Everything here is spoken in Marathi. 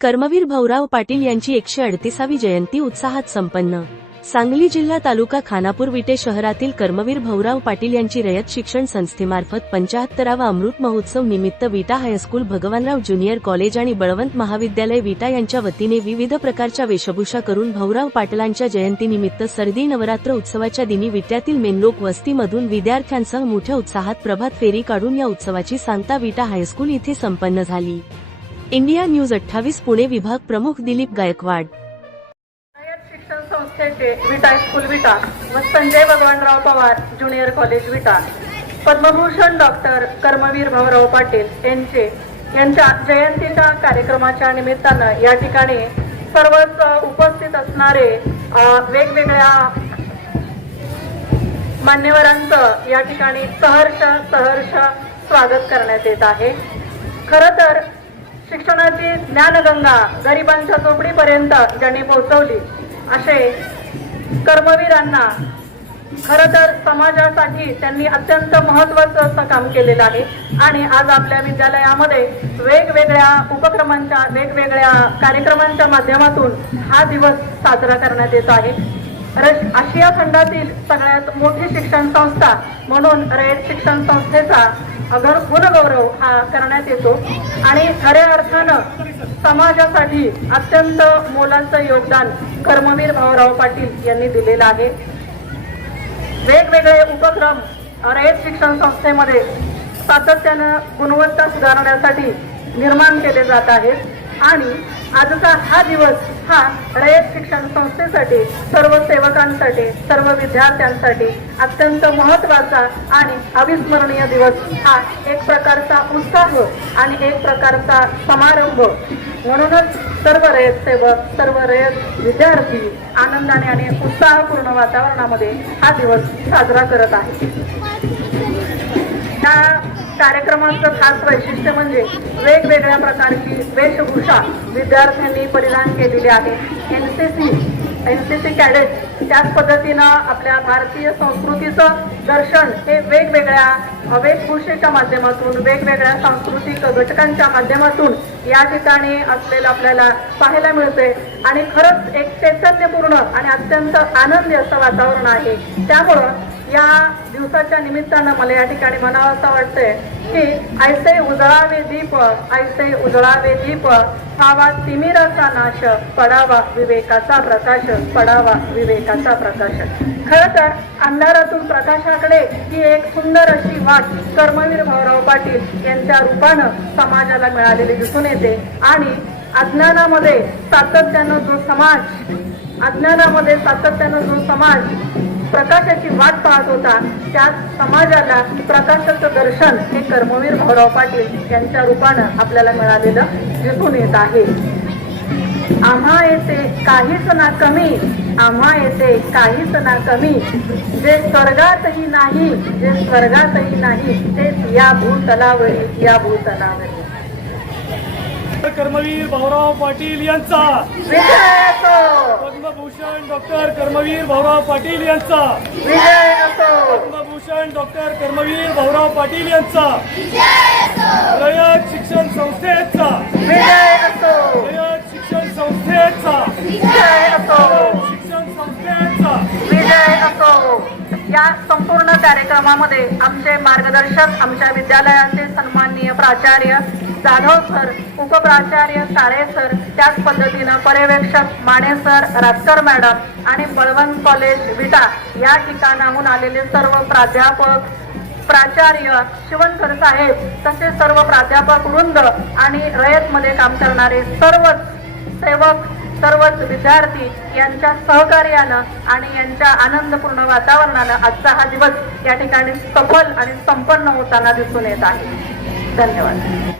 कर्मवीर भाऊराव पाटील यांची एकशे अडतीसावी जयंती उत्साहात संपन्न. सांगली जिल्हा तालुका खानापूर विटे शहरातील कर्मवीर भाऊराव पाटील यांची रयत शिक्षण संस्थेमार्फत पंचाहत्तरावा अमृत महोत्सव निमित्त Vita high school Bhagwanrao junior college आणि बळवंत महाविद्यालय विटा यांच्या वतीने विविध प्रकारच्या वेशभूषा करून भाऊराव पाटलांच्या जयंतीनिमित्त सर्दी नवरात्र उत्सवाच्या दिनी विट्यातील मेनलोक वस्तीमधून विद्यार्थ्यांसह मोठ्या उत्साहात प्रभात फेरी काढून या उत्सवाची सांगता विटा हायस्कूल इथे संपन्न झाली. इंडिया न्यूज अठ्ठावीस पुणे विभाग प्रमुख दिलीप गायकवाड. शिक्षण संस्थेचे विटा स्कूल विटा व Sanjay Bhagwanrao Pawar junior college Vita. Padma Bhushan doctor Karmaveer Bhaurao Patil यांचे यांच्या जयंतीच्या कार्यक्रमाच्या निमित्तानं या ठिकाणी सर्वच उपस्थित असणारे वेगवेगळ्या मान्यवरांचं या ठिकाणी सहर्ष सहर्ष स्वागत करण्यात येत आहे. खरं तर शिक्षणाची ज्ञानगंगा गरिबांच्या झोपडीपर्यंत ज्यांनी पोहोचवली असे कर्मवीरांना खर तर समाजासाठी त्यांनी अत्यंत महत्वाचं असं काम केलेलं आहे. आणि आज आपल्या विद्यालयामध्ये वेगवेगळ्या उपक्रमांच्या वेगवेगळ्या कार्यक्रमांच्या माध्यमातून हा दिवस साजरा करण्यात येत आहे. आशिया खंडातील सगळ्यात मोठी शिक्षण संस्था म्हणून रयत शिक्षण संस्थेचा अगर गुणगौरव हा करण्यात येतो. आणि खऱ्या अर्थानं समाजासाठी अत्यंत मोलाचं योगदान कर्मवीर भाऊराव पाटील यांनी दिलेलं आहे. वेगवेगळे उपक्रम रयत शिक्षण संस्थेमध्ये सातत्यानं गुणवत्ता सुधारण्यासाठी निर्माण केले जात आहेत. आणि आजचा हा दिवस हा रयत शिक्षण संस्थेसाठी सर्व सेवकांसाठी सर्व विद्यार्थ्यांसाठी अत्यंत महत्त्वाचा आणि अविस्मरणीय दिवस हा एक प्रकारचा उत्साह आणि एक प्रकारचा समारंभ. म्हणूनच सर्व रयत सेवक सर्व रयत विद्यार्थी आनंदाने आणि उत्साहपूर्ण वातावरणामध्ये हा दिवस साजरा करत आहे त्या कार्यक्रमाचं खास वैशिष्ट्य म्हणजे वेगवेगळ्या प्रकारची वेशभूषा विद्यार्थ्यांनी परिधान केलेली आहे. N C C N C C cadet त्याच पद्धतीनं आपल्या भारतीय संस्कृतीचं दर्शन हे वेगवेगळ्या वेशभूषेच्या माध्यमातून वेगवेगळ्या सांस्कृतिक घटकांच्या माध्यमातून या ठिकाणी असलेलं आपल्याला पाहायला मिळते आणि खरंच एक चैतन्यपूर्ण आणि अत्यंत आनंदी असं वातावरण आहे. त्यामुळं या दिवसाच्या निमित्तानं मला या ठिकाणी म्हणावं असं वाटतंय की ऐसे उजळावे दीप ऐसे उजळावे दीप व्हावा तिमिराचा नाश पडावा विवेकाचा प्रकाश पडावा विवेकाचा प्रकाश. खर तर अंधारातून प्रकाशाकडे ही एक सुंदर अशी वाट कर्मवीर भाऊराव पाटील यांच्या रूपानं समाजाला मिळालेली दिसून येते आणि अज्ञानामध्ये सातत्यानं जो समाज अज्ञानामध्ये सातत्यानं जो समाज प्रकाशाची वाट पाहत होता त्या समाजाला प्रकाशाचं दर्शन हे कर्मवीर भाऊराव पाटील यांच्या रूपानं आपल्याला मिळालेलं दिसून येत आहे. आम्हा येते काहीच ना कमी आम्हा येते काहीच ना कमी. जे स्वर्गातही नाही जे स्वर्गातही नाही ते या भूतलावरी या भूतलावरी कर्मवीर भाऊराव पाटील यांचा. पद्मभूषण डॉक्टर कर्मवीर भाऊराव पाटील यांचा. पद्मभूषण डॉक्टर कर्मवीर भाऊराव पाटील यांचा. रयत शिक्षण संस्थेचा. रयत शिक्षण संस्थेचा. शिक्षण संस्थेचा. विजय असो या संपूर्ण कार्यक्रमामध्ये आमचे मार्गदर्शक आमच्या विद्यालयाचे सन्माननीय प्राचार्य जाधव सर उपप्राचार्य काळे सर त्याच पद्धतीनं पर्यवेक्षक माने सर रातकर मॅडम आणि बळवंत कॉलेज विटा या ठिकाणाहून आलेले सर्व प्राध्यापक प्राचार्य शिवणकर साहेब तसेच सर्व प्राध्यापक वृंद आणि रयतमध्ये काम करणारे सर्वच सेवक सर्वच विद्यार्थी यांच्या सहकार्यानं आणि यांच्या आनंदपूर्ण वातावरणानं आजचा हा दिवस या ठिकाणी सफल आणि संपन्न होताना दिसून येत आहे. धन्यवाद.